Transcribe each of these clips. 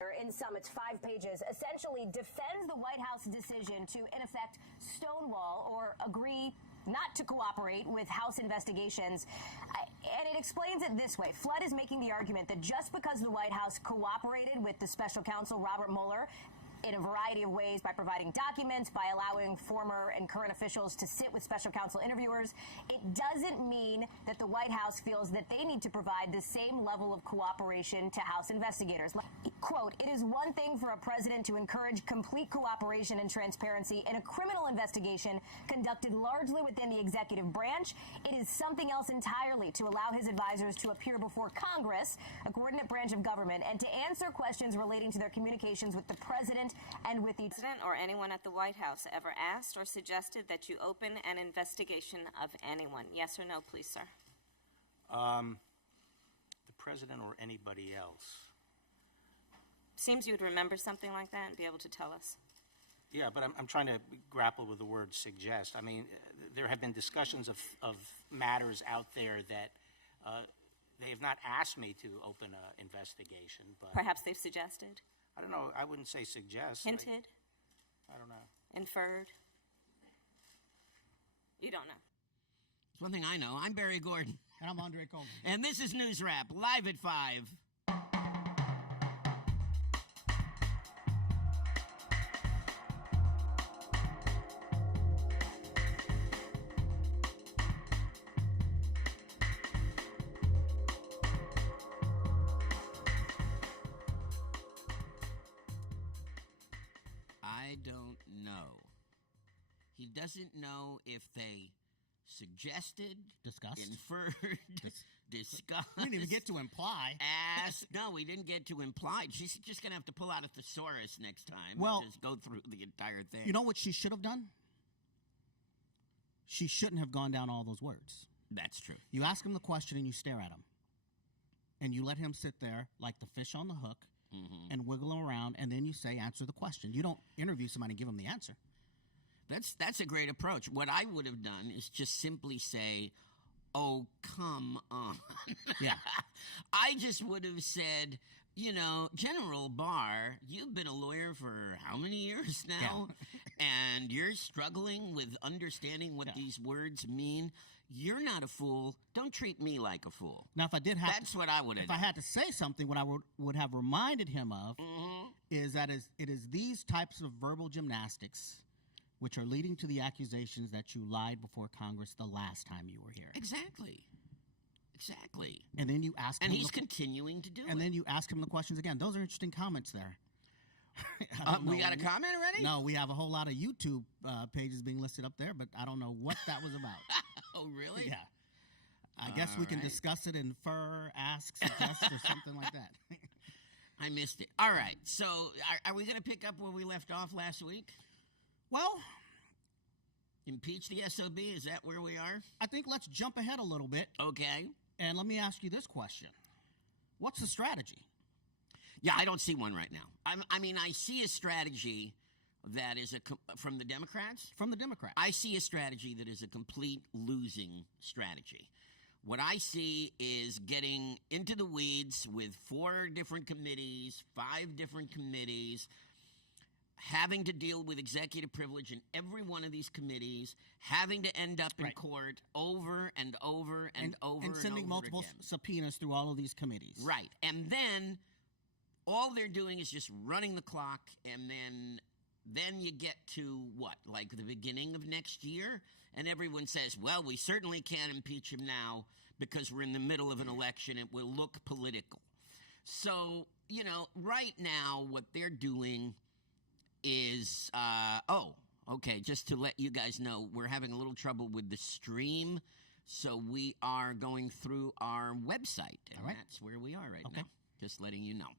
In sum, it's 5 pages, essentially defends the White House decision to, in effect, stonewall or agree not to cooperate with House investigations. And it explains it this way. Flood is making the argument that just because the White House cooperated with the special counsel, Robert Mueller, in a variety of ways, by providing documents, by allowing former and current officials to sit with special counsel interviewers, it doesn't mean that the White House feels that they need to provide the same level of cooperation to House investigators. Quote, "It is one thing for a president to encourage complete cooperation and transparency in a criminal investigation conducted largely within the executive branch. It is something else entirely to allow his advisors to appear before Congress, a coordinate branch of government, and to answer questions relating to their communications with the president and with the president or anyone at the White House ever asked or suggested that you open an investigation of anyone? Yes or no, please, sir." The president or anybody else. Seems you would remember something like that and be able to tell us. Yeah, but I'm trying to grapple with the word suggest. I mean, there have been discussions of matters out there that they have not asked me to open an investigation. But perhaps they've suggested? I don't know. I wouldn't say suggest. Hinted? I don't know. Inferred? You don't know. There's one thing I know. I'm Barry Gordon. And I'm Andre Coleman. And this is NewsRap, live at 5. I don't know. He doesn't know if they suggested, discussed, inferred, discussed. We didn't even get to imply. Asked. No, we didn't get to imply. She's just going to have to pull out a thesaurus next time well, and just go through the entire thing. You know what she should have done? She shouldn't have gone down all those words. That's true. You ask him the question and you stare at him. And you let him sit there like the fish on the hook. Mm-hmm. And wiggle them around, and then you say, answer the question. You don't interview somebody and give them the answer. That's a great approach. What I would have done is just simply say, oh, come on. Yeah. I just would have said, you know, General Barr, you've been a lawyer for how many years now? Yeah. And you're struggling with understanding what these words mean. You're not a fool. Don't treat me like a fool. Now, if I did have That's what I would have If done. I had to say something, what I would have reminded him of is that it is these types of verbal gymnastics which are leading to the accusations that you lied before Congress the last time you were here. Exactly. And then you ask him. And he's continuing to do it. And then you ask him the questions again. Those are interesting comments there. We got a comment already? No, we have a whole lot of YouTube pages being listed up there, but I don't know what that was about. Oh, really? Yeah. I guess we can discuss it, infer, ask, suggest, or something like that. I missed it. All right. So are we going to pick up where we left off last week? Well, impeach the SOB? Is that where we are? I think let's jump ahead a little bit. Okay. And let me ask you this question. What's the strategy? Yeah, I don't see one right now. I mean, I see a strategy that is from the Democrats? From the Democrats. I see a strategy that is a complete losing strategy. What I see is getting into the weeds with 4 different committees, 5 different committees, having to deal with executive privilege in every one of these committees, having to end up in court over and over and over and sending over multiple again. Subpoenas through all of these committees. Right. And then all they're doing is just running the clock, and then you get to what, like the beginning of next year? And everyone says, well, we certainly can't impeach him now because we're in the middle of an election. It will look political. So, you know, right now what they're doing is, okay, just to let you guys know, we're having a little trouble with the stream, so we are going through our website, and that's where we are right now, just letting you know.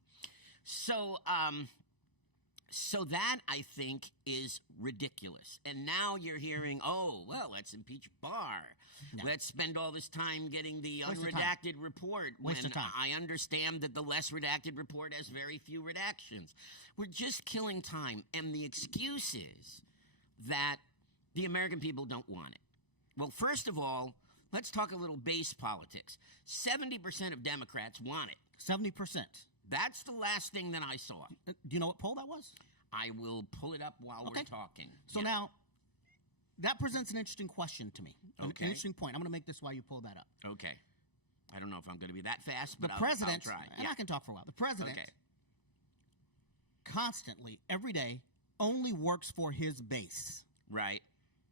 So, so that, I think, is ridiculous. And now you're hearing, oh, well, let's impeach Barr. No. Let's spend all this time getting the unredacted report when I understand that the less redacted report has very few redactions. We're just killing time. And the excuse is that the American people don't want it. Well, first of all, let's talk a little base politics. 70% of Democrats want it. 70%. That's the last thing that I saw. Do you know what poll that was? I will pull it up while we're talking. So now, that presents an interesting question to me. An interesting point. I'm going to make this while you pull that up. Okay. I don't know if I'm going to be that fast, but The I'll president, try. and I can talk for a while. The president Okay. constantly, every day, only works for his base. Right.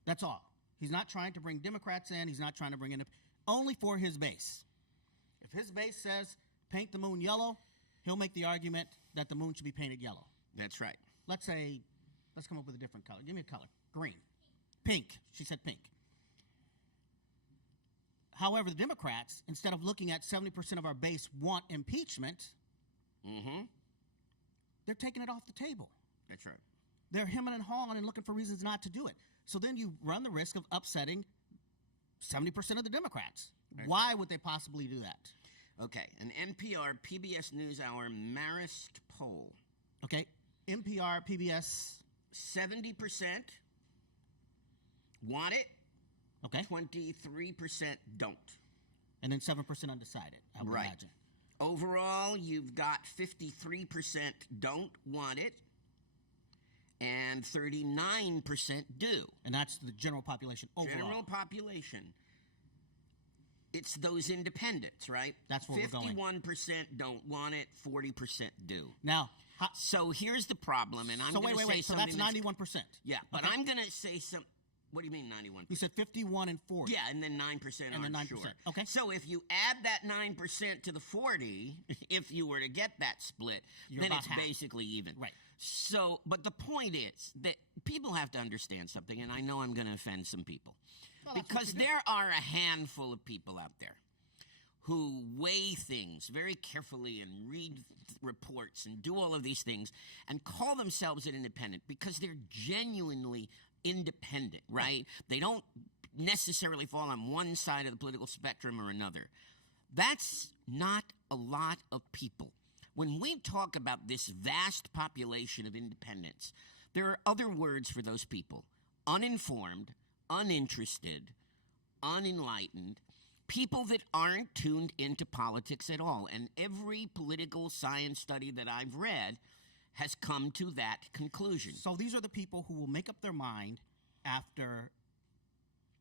That's all. He's not trying to bring Democrats in. He's not trying to bring in only for his base. If his base says paint the moon yellow, he'll make the argument that the moon should be painted yellow. That's right. Let's come up with a different color. Give me a color. Green. Pink. She said pink. However, the Democrats, instead of looking at 70% of our base want impeachment, they're taking it off the table. That's right. They're hemming and hawing and looking for reasons not to do it. So then you run the risk of upsetting 70% of the Democrats. Why would they possibly do that? Okay, an NPR PBS NewsHour Marist poll. Okay, NPR, PBS. 70% want it. Okay. 23% don't. And then 7% undecided, I would imagine. Overall, you've got 53% don't want it, and 39% do. And that's the general population overall. General population. It's those independents, right? That's where we're going. 51% don't want it, 40% do. Now, so here's the problem, and I'm so going to say wait. So something. that's 91%. Yeah, but I'm going to say some. What do you mean 91%? You said 51 and 40. Yeah, and then 9% And then aren't 9%. sure. Okay. So if you add that 9% to the 40, if you were to get that split, then about it's half. basically even. Right. So, but the point is that people have to understand something, and I know I'm going to offend some people. Well, that's because what you do. there are a handful of people out there who weigh things very carefully and read reports and do all of these things and call themselves an independent because they're genuinely independent, right? They don't necessarily fall on one side of the political spectrum or another. That's not a lot of people. When we talk about this vast population of independents, there are other words for those people. Uninformed, uninterested, unenlightened, people that aren't tuned into politics at all. And every political science study that I've read has come to that conclusion. So these are the people who will make up their mind after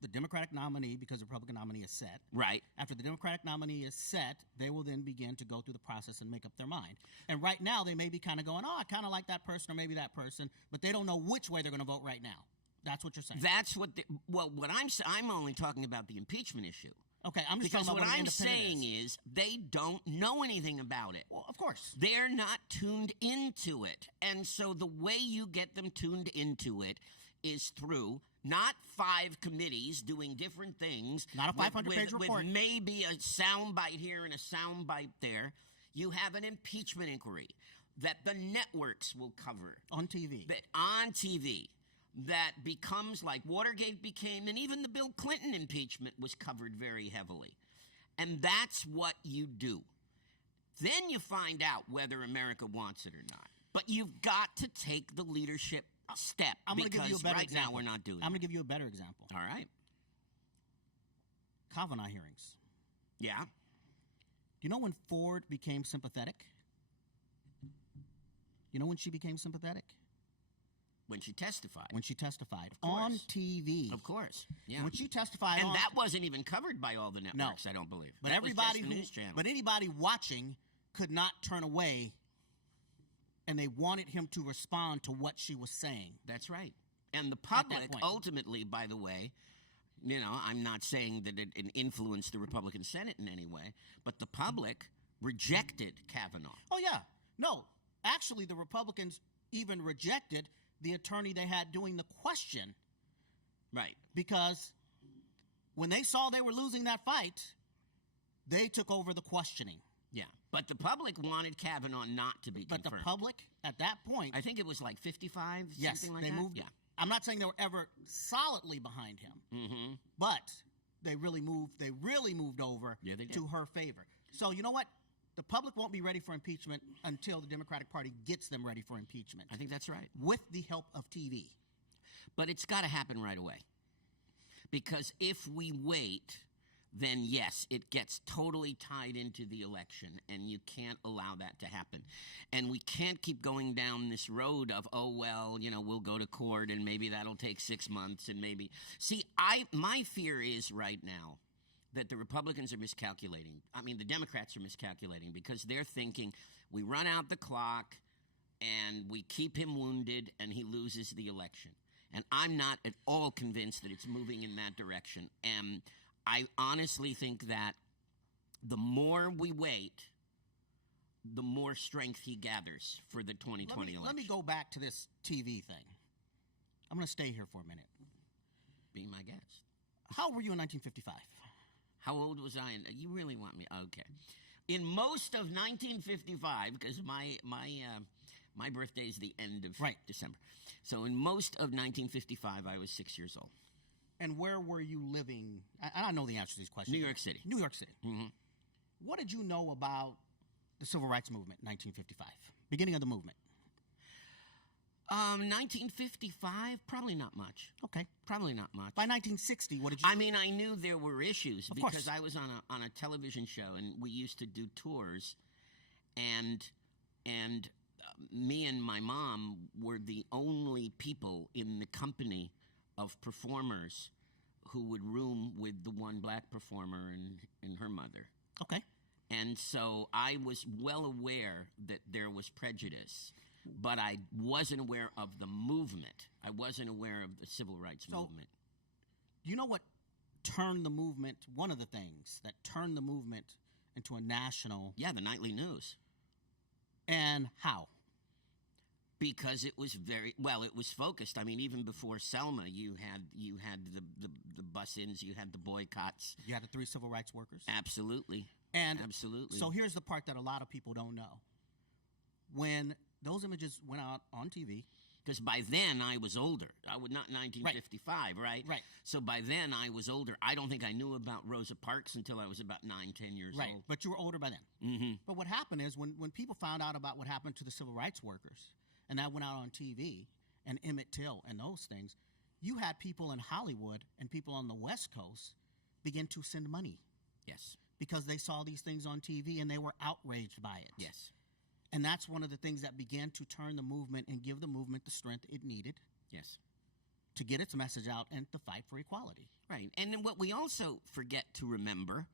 the Democratic nominee, because the Republican nominee is set. Right. After the Democratic nominee is set, they will then begin to go through the process and make up their mind. And right now, they may be kind of going, I kind of like that person or maybe that person, but they don't know which way they're going to vote right now. That's what you're saying. That's what what I'm only talking about the impeachment issue. Okay, I'm just Because talking about what an I'm independent saying is they don't know anything about it. Well, of course. They're not tuned into it. And so the way you get them tuned into it is through not 5 committees doing different things. Not a 500-page report. With maybe a soundbite here and a soundbite there. You have an impeachment inquiry that the networks will cover. On TV. That becomes like Watergate became, and even the Bill Clinton impeachment was covered very heavily. And that's what you do. Then you find out whether America wants it or not. But you've got to take the leadership step. I'm going to give you a better right example. now we're not doing I'm going to give you a better example. All right. Kavanaugh hearings. Yeah. Do you know when Ford became sympathetic? You know when she became sympathetic? When she testified. When she testified Of course. on TV. Of course. Yeah. When she testified and on, that wasn't even covered by all the networks, I don't believe. but That everybody was just the who, news channel. but anybody watching could not turn away, and they wanted him to respond to what she was saying. That's right. And the At that public, point. ultimately, by the way, you know, I'm not saying that it influenced the Republican Senate in any way, but the public rejected Kavanaugh. Oh yeah, no, actually, the Republicans even rejected the attorney they had doing the question. Right. Because when they saw they were losing that fight, they took over the questioning. Yeah. But the public wanted Kavanaugh not to be But confirmed. the public, at that point, I think it was like 55, yes, something like they that. moved. Yeah. I'm not saying they were ever solidly behind him, but they really moved over Yeah, they did. to her favor. So you know what? The public won't be ready for impeachment until the Democratic Party gets them ready for impeachment, I think that's right. with the help of TV. But it's got to happen right away. Because if we wait, then yes, it gets totally tied into the election, and you can't allow that to happen. And we can't keep going down this road of, oh, well, we'll go to court, and maybe that'll take 6 months, and maybe... See, my fear is right now that the Republicans are miscalculating. I mean, the Democrats are miscalculating because they're thinking, we run out the clock, and we keep him wounded, and he loses the election. And I'm not at all convinced that it's moving in that direction. And I honestly think that the more we wait, the more strength he gathers for the 2020 election. Let me go back to this TV thing. I'm going to stay here for a minute. Be my guest. How old were you in 1955? How old was I? You really want me? Okay. In most of 1955, because my birthday is the end of December. So in most of 1955, I was 6 years old. And where were you living? I know the answer to these questions. New York City. New York City. Mm-hmm. What did you know about the Civil Rights Movement in 1955? Beginning of the movement. 1955, probably not much. Okay. Probably not much. By 1960, what did you... I mean, I knew there were issues Of because course. I was on a television show, and we used to do tours, and me and my mom were the only people in the company of performers who would room with the one black performer and her mother. Okay. And so I was well aware that there was prejudice, but I wasn't aware of the movement. I wasn't aware of the civil rights movement. You know what turned the movement, one of the things that turned the movement into a national... Yeah, the nightly news. And how? Because it was it was focused. I mean, even before Selma, you had the bus-ins, you had the boycotts. You had the 3 civil rights workers. Absolutely. And absolutely. So here's the part that a lot of people don't know. When those images went out on TV... Because by then I was older. I was not 1955, right? Right. So by then I was older. I don't think I knew about Rosa Parks until I was about 9-10 years Right, old. but you were older by then. Mm-hmm. But what happened is when people found out about what happened to the civil rights workers, and that went out on TV, and Emmett Till and those things, you had people in Hollywood and people on the West Coast begin to send money. Yes. Because they saw these things on TV and they were outraged by it. Yes. And that's one of the things that began to turn the movement and give the movement the strength it needed. Yes. To get its message out and to fight for equality. Right. And then what we also forget to remember,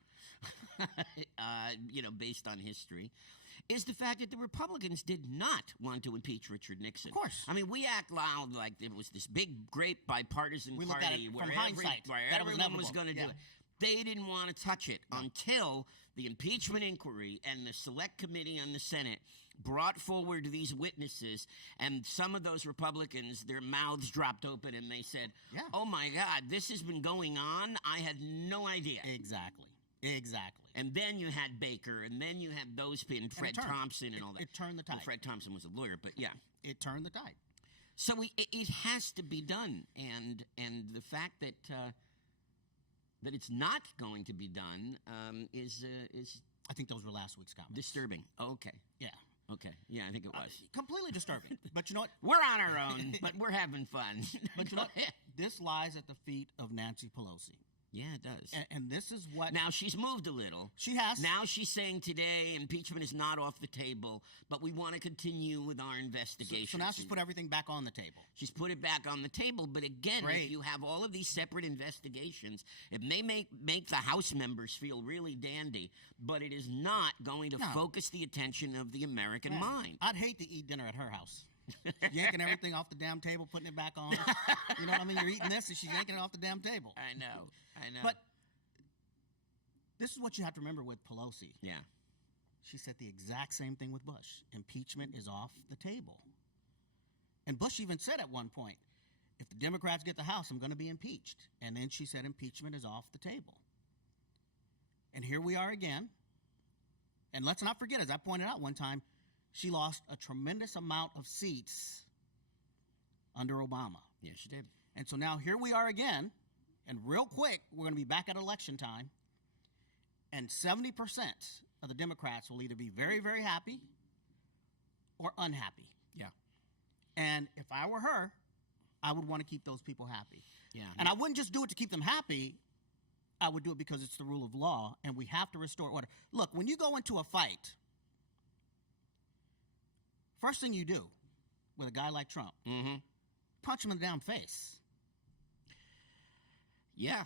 based on history, is the fact that the Republicans did not want to impeach Richard Nixon. Of course. I mean, we act loud like it was this big, great bipartisan We look at party it where from hindsight, where that it was everyone was inevitable. going to do it. They didn't want to touch it until the impeachment inquiry and the select committee on the Senate brought forward these witnesses, and some of those Republicans, their mouths dropped open, and they said, oh, my God, this has been going on? I had no idea. Exactly. And then you had Baker, and then you had those and Fred Thompson and all that. It turned the tide. Well, Fred Thompson was a lawyer, but yeah. It turned the tide. So it has to be done, and the fact that it's not going to be done is I think those were last week's comments. disturbing. Okay. Yeah. Okay. Yeah, I think it was. Completely disturbing. But you know what? We're on our own, but we're having fun. But you know what? This lies at the feet of Nancy Pelosi. Yeah, it does. And this is what... Now, she's moved a little. She has. Now she's saying today impeachment is not off the table, but we want to continue with our investigation. So now she's put everything back on the table. She's put it back on the table, but again, Great. if you have all of these separate investigations, it may make the House members feel really dandy, but it is not going to focus the attention of the American mind. I'd hate to eat dinner at her house. Yanking everything off the damn table, putting it back on. You know what I mean? You're eating this and she's yanking it off the damn table. I know. But this is what you have to remember with Pelosi. Yeah. She said the exact same thing with Bush. Impeachment is off the table. And Bush even said at one point, if the Democrats get the House, I'm going to be impeached. And then she said impeachment is off the table. And here we are again. And let's not forget, as I pointed out one time, she lost a tremendous amount of seats under Obama. Yes, she did. And so now here we are again. And real quick, we're going to be back at election time. And 70% of the Democrats will either be very, very happy or unhappy. Yeah. And if I were her, I would want to keep those people happy. Yeah. And I wouldn't just do it to keep them happy. I would do it because it's the rule of law, and we have to restore order. Look, when you go into a fight, first thing you do with a guy like Trump, punch him in the damn face. Yeah.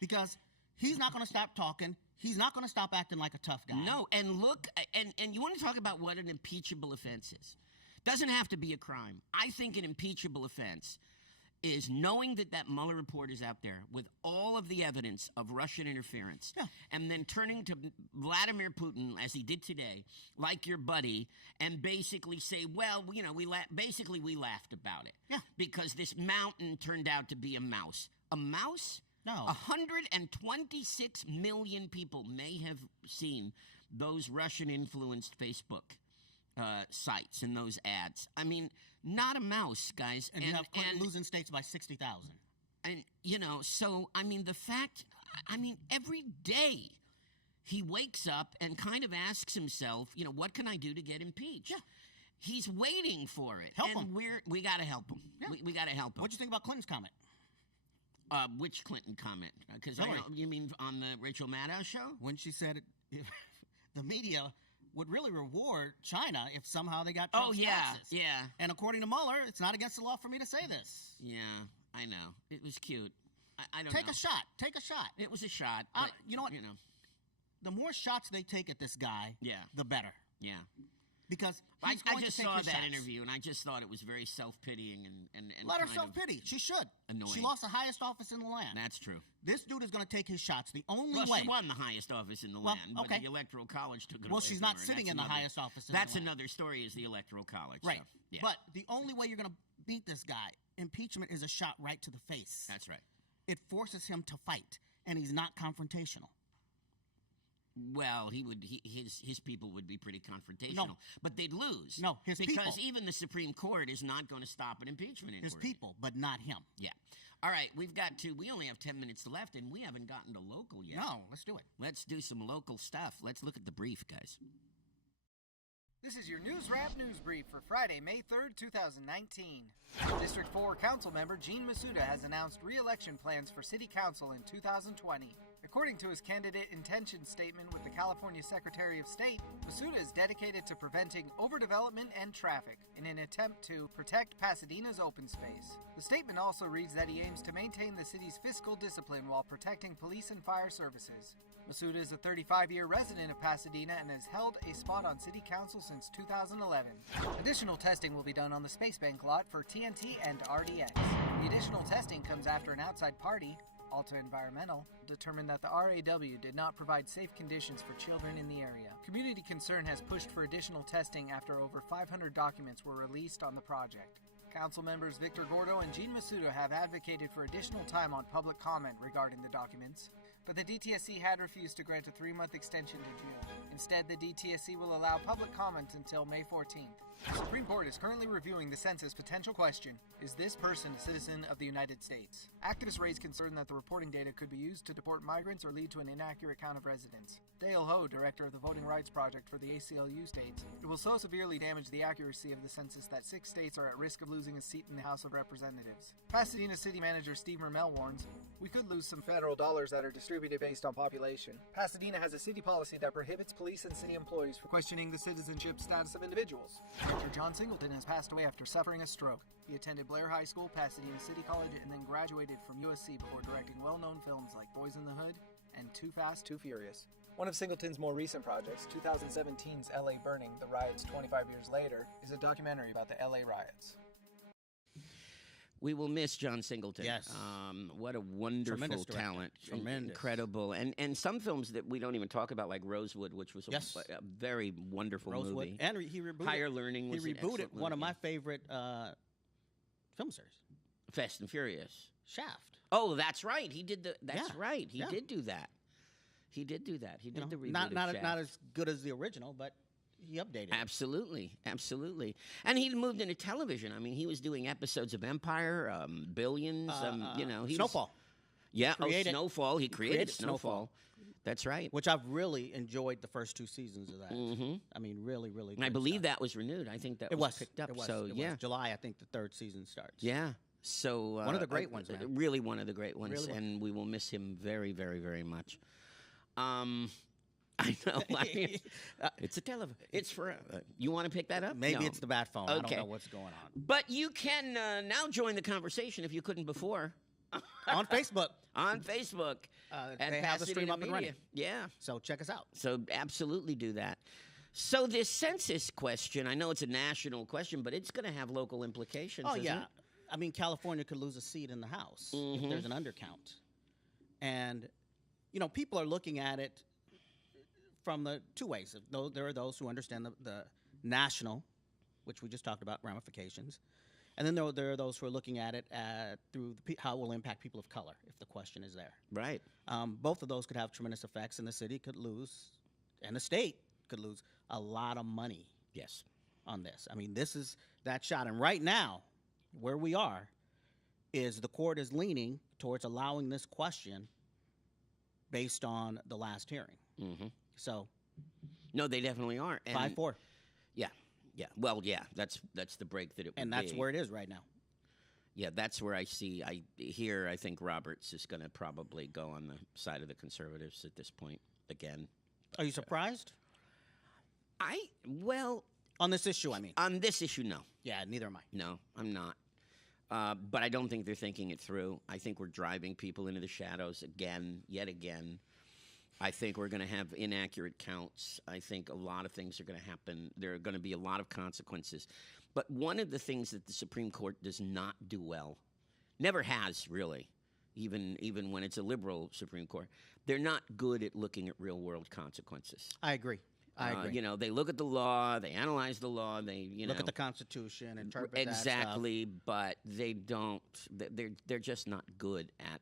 Because he's not going to stop talking. He's not going to stop acting like a tough guy. No, and look, and you want to talk about what an impeachable offense is. Doesn't have to be a crime. I think an impeachable offense is knowing that Mueller report is out there with all of the evidence of Russian interference, and then turning to Vladimir Putin, as he did today, like your buddy, and basically say, well, you know, we laughed about it. Because this mountain turned out to be a mouse. A mouse? No. 126 million people may have seen those Russian-influenced Facebook sites and those ads. I mean, not a mouse, guys. And you have Clinton losing states by 60,000. And, you know, so, I mean, every day he wakes up and kind of asks himself, you know, what can I do to get impeached? Yeah. He's waiting for it. Help him. We got to help him. Yeah. We got to help him. What do you think about Clinton's comment? Which Clinton comment? Because Hillary. You mean on the Rachel Maddow show? When she said the media would really reward China if somehow they got Trump's taxes. Yeah. And according to Mueller, it's not against the law for me to say this. Yeah, I know. It was cute. I don't know. Take a shot. Take a shot. It was a shot. But, you know what? The more shots they take at this guy, the better. Yeah. Because I just saw that interview, and I just thought it was very self-pitying and let her self-pity. She should. Annoying. She lost the highest office in the land. That's true. This dude is going to take his shots. The only way. She won the highest office in the land, but the Electoral College took it away. Well, she's not sitting in the highest office in the land. That's another story, is the Electoral College. Right. So, yeah. But the only way you're going to beat this guy, impeachment is a shot right to the face. That's right. It forces him to fight, and he's not confrontational. Well, his people would be pretty confrontational, but they'd lose. No, his people. Because even the Supreme Court is not going to stop an impeachment inquiry. His people, but not him. Yeah. All right, we only have 10 minutes left, and we haven't gotten to local yet. No, let's do it. Let's do some local stuff. Let's look at the brief, guys. This is your NewsRap News Brief for Friday, May 3rd, 2019. District 4 Council member Gene Masuda has announced re-election plans for City Council in 2020. According to his candidate intention statement with the California Secretary of State, Masuda is dedicated to preventing overdevelopment and traffic in an attempt to protect Pasadena's open space. The statement also reads that he aims to maintain the city's fiscal discipline while protecting police and fire services. Masuda is a 35-year resident of Pasadena and has held a spot on City Council since 2011. Additional testing will be done on the Space Bank lot for TNT and RDX. The additional testing comes after an outside party, Alta Environmental, determined that the RAW did not provide safe conditions for children in the area. Community concern has pushed for additional testing after over 500 documents were released on the project. Council members Victor Gordo and Gene Masuda have advocated for additional time on public comment regarding the documents, but the DTSC had refused to grant a 3-month extension to June. Instead, the DTSC will allow public comment until May 14th. The Supreme Court is currently reviewing the census potential question, is this person a citizen of the United States? Activists raise concern that the reporting data could be used to deport migrants or lead to an inaccurate count of residents. Dale Ho, director of the Voting Rights Project for the ACLU, states, it will so severely damage the accuracy of the census that 6 states are at risk of losing a seat in the House of Representatives. Pasadena City Manager Steve Mermel warns, we could lose some federal dollars that are distributed based on population. Pasadena has a city policy that prohibits police and city employees from questioning the citizenship status of individuals. Director John Singleton has passed away after suffering a stroke. He attended Blair High School, Pasadena City College, and then graduated from USC before directing well-known films like Boys in the Hood and Too Fast, Too Furious. One of Singleton's more recent projects, 2017's LA Burning, The Riots 25 Years Later, is a documentary about the LA riots. We will miss John Singleton. Yes. What a wonderful talent. Tremendous. Incredible. And some films that we don't even talk about, like Rosewood, which was a very wonderful movie. And he rebooted. Higher Learning was He rebooted one of my favorite film stars. Fast and Furious. Shaft. Oh, that's right. He did right. He Yeah. did do that. He did do that. He did the reboot not of Shaft. not as good as the original, but he updated it. Absolutely. And he moved into television. I mean, he was doing episodes of Empire, Billions, Snowfall. Snowfall. He created Snowfall. That's right. Which I've really enjoyed the first 2 seasons of that. Mm-hmm. I mean, really, really. And I believe that was renewed. I think that was picked up. It was. So it yeah, was. July, I think the 3rd season starts. Yeah. So One of the great ones, man. Really one of the great ones, Really and we will miss him very, very, very much. I know. I mean, it's a television. It's for. You want to pick that up? Maybe No. it's the bat phone. I don't Okay. know what's going on. But you can now join the conversation if you couldn't before. On Facebook. On Facebook. They at have the stream Pasadena up and Media. running. Yeah. So check us out. So absolutely do that. So this census question, I know it's a national question, but it's going to have local implications. Oh, isn't yeah. it? I mean, California could lose a seat in the House Mm-hmm. if there's an undercount. And, people are looking at it from the two ways. There are those who understand the national, which we just talked about, ramifications. And then there are those who are looking at it through how it will impact people of color, if the question is there. Right. Both of those could have tremendous effects, and the city could lose, and the state could lose a lot of money Yes. on this. I mean, this is that shot. And right now, where we are, is the court is leaning towards allowing this question based on the last hearing. Mm-hmm. So, No, they definitely are. And 5-4. Yeah. Yeah. Well, yeah. That's the break that it would And that's be. where it is right now. Yeah, that's where I see. I think Roberts is going to probably go on the side of the conservatives at this point again. Are you surprised? Well, On this issue, I mean. on this issue, no. Yeah, neither am I. No, I'm not. But I don't think they're thinking it through. I think we're driving people into the shadows yet again. I think we're going to have inaccurate counts. I think a lot of things are going to happen. There are going to be a lot of consequences. But one of the things that the Supreme Court does not do well, never has really, even when it's a liberal Supreme Court, they're not good at looking at real-world consequences. I agree. I agree. They look at the law, they analyze the law, they Look at the Constitution, interpret that exactly, but they don't. They're just not good at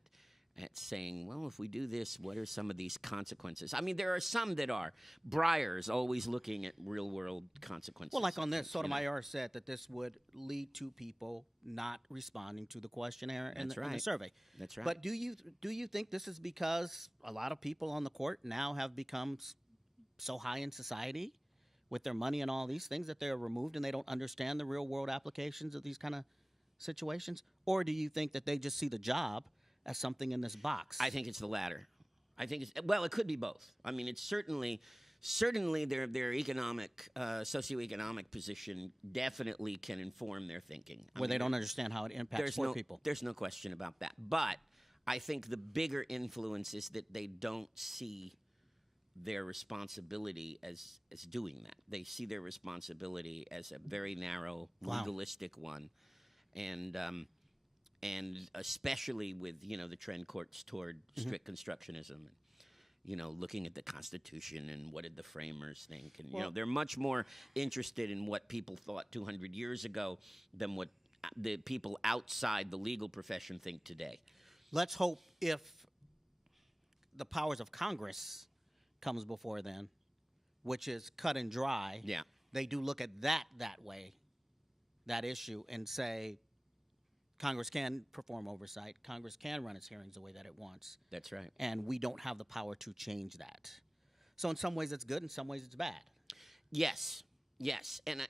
saying, well, if we do this, what are some of these consequences? I mean, there are some that are. Breyer's always looking at real world consequences. Well, like on this, you know. Sotomayor said that this would lead to people not responding to the questionnaire and That's the right. survey. That's right. But do you think this is because a lot of people on the court now have become so high in society with their money and all these things that they're removed and they don't understand the real world applications of these kind of situations? Or do you think that they just see the job as something in this box? I think it's the latter. I think it could be both. I mean, it's certainly their economic, socioeconomic position definitely can inform their thinking. Where they don't understand how it impacts poor people. There's no question about that. But I think the bigger influence is that they don't see their responsibility as doing that. They see their responsibility as a very narrow, legalistic one, and especially with the trend courts toward strict constructionism, and looking at the Constitution and what did the framers think, and they're much more interested in what people thought 200 years ago than what the people outside the legal profession think today. Let's hope if the powers of Congress comes before then, which is cut and dry, they do look at that way, that issue, and say Congress can perform oversight. Congress can run its hearings the way that it wants. That's right. And we don't have the power to change that. So in some ways it's good, in some ways it's bad. Yes, and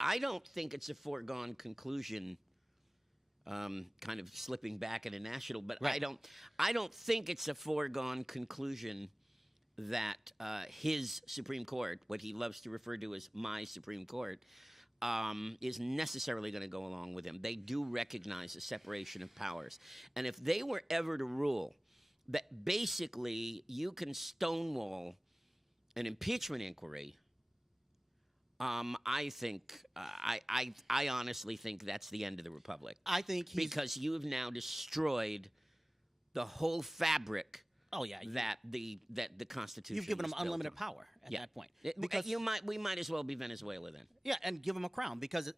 I don't think it's a foregone conclusion. Kind of slipping back into national, but Right. I don't think it's a foregone conclusion that his Supreme Court, what he loves to refer to as my Supreme Court, is necessarily going to go along with him. They do recognize the separation of powers. And if they were ever to rule that basically you can stonewall an impeachment inquiry, I think, I honestly think that's the end of the Republic. I think because you have now destroyed the whole fabric that the Constitution. You've given them was built unlimited on. power at that point. Because we might as well be Venezuela then. Yeah, and give him a crown, because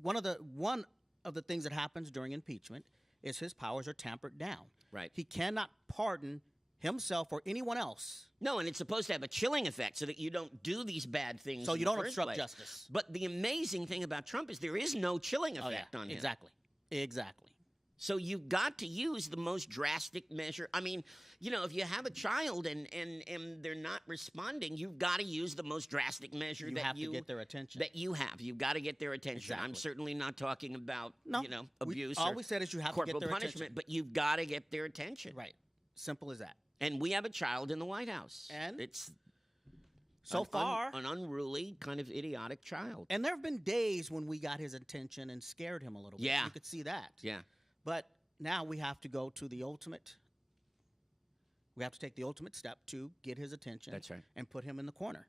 one of the things that happens during impeachment is his powers are tampered down. Right. He cannot pardon himself or anyone else. No, and it's supposed to have a chilling effect so that you don't do these bad things. So in you the don't first obstruct place. justice. But the amazing thing about Trump is there is no chilling effect on him. Exactly. So you've got to use the most drastic measure. I mean, you know, if you have a child and they're not responding, you've got to use the most drastic measure You that have to get their attention. That you have. You've got to get their attention. I'm Exactly. certainly not talking about, No, you know, abuse all or we said is you have to corporal get their punishment, attention. but you've got to get their attention. Right. Simple as that. And we have a child in the White House. And it's so far, an unruly, kind of idiotic child. and there have been days when we got his attention and scared him a little bit. Yeah. You could see that. Yeah. But now we have to go to the ultimate. We have to take the ultimate step to get his attention. That's right. And put him in the corner.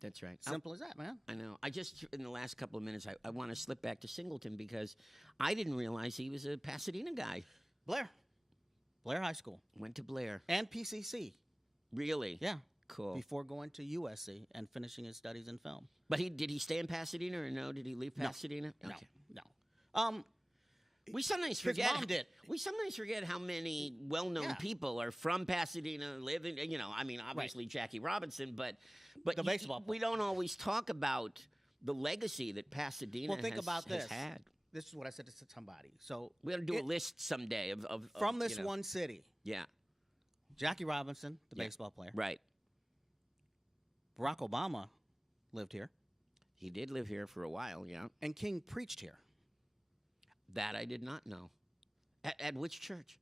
That's right. Simple as that, man. I know. I just, in the last couple of minutes, I want to slip back to Singleton because I didn't realize he was a Pasadena guy. Blair High School. Went to Blair. And PCC. Really? Yeah. Cool. Before going to USC and finishing his studies in film. But did he stay in Pasadena or no? Did he leave Pasadena? No. Okay. No. We sometimes His forget. mom did. We sometimes forget how many well-known Yeah. people are from Pasadena, live in. You know, I mean, obviously Jackie Robinson, but The baseball We don't always talk about the legacy that Pasadena Well, think about has this. had. This is what I said to somebody. So We got to do a list someday of from this you know, one city. Yeah. Jackie Robinson, the Yeah. baseball player. Right. Barack Obama lived here. He did live here for a while. Yeah. And King preached here. That I did not know. At which church?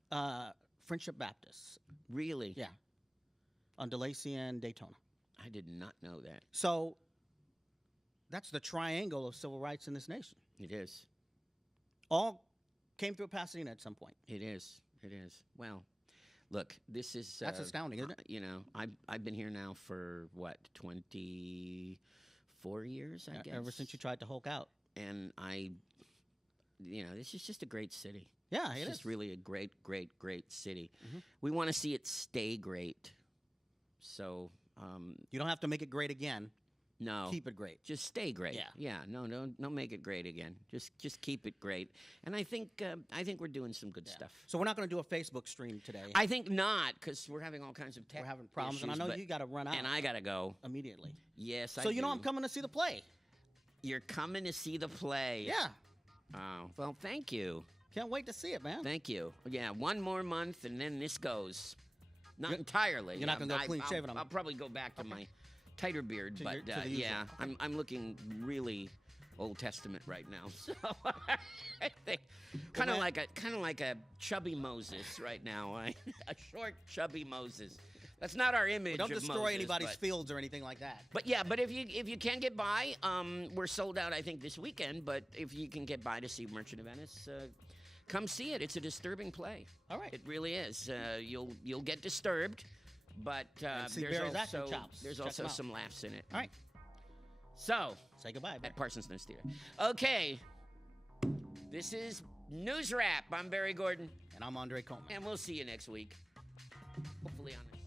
Friendship Baptist. Really? Yeah. On DeLacy and Daytona. I did not know that. So that's the triangle of civil rights in this nation. It is. All came through Pasadena at some point. It is. It is. Well, look, this is That's astounding, isn't it? You know, I've been here now for what, 24 years, I guess. Ever since you tried to Hulk out. And you know, this is just a great city. Yeah, It's it just is. really a great, great, great city. Mhm. We want to see it stay great. So, You don't have to make it great again. no. Keep it great. Just stay great. Yeah. Yeah. No, don't make it great again. Just keep it great. And I think we're doing some good stuff. So we're not going to do a Facebook stream today. I think not, because we're having all kinds of tech We're having problems, and I issues, know but- you got to run out. And I gotta go. immediately. Yes, So you know I'm coming to see the play. You're coming to see the play. Yeah. Oh, well, thank you. Can't wait to see it, man. Thank you. Yeah, one more month, and then this goes. Not You're- entirely. you're not gonna go clean shaven on I'll me. probably go back to my tighter beard, To but your- to the yeah, usual. I'm looking really Old Testament right now. So I think kind of man- like a chubby Moses right now. A short, chubby Moses. That's not our image. Don't of destroy Moses, anybody's but- fields or anything like that. But yeah, but if you can get by, we're sold out I think this weekend. But if you can get by to see Merchant of Venice, come see it. It's a disturbing play. All right. It really is. You'll get disturbed, but And see there's Barry's acting also chops. there's Check also 'em out. some laughs in it. All right. So Say goodbye, Barry. at Parsons Nest Theater. Okay, this is NewsRap. I'm Barry Gordon, And I'm Andre Coleman. and we'll see you next week. Hopefully on the show.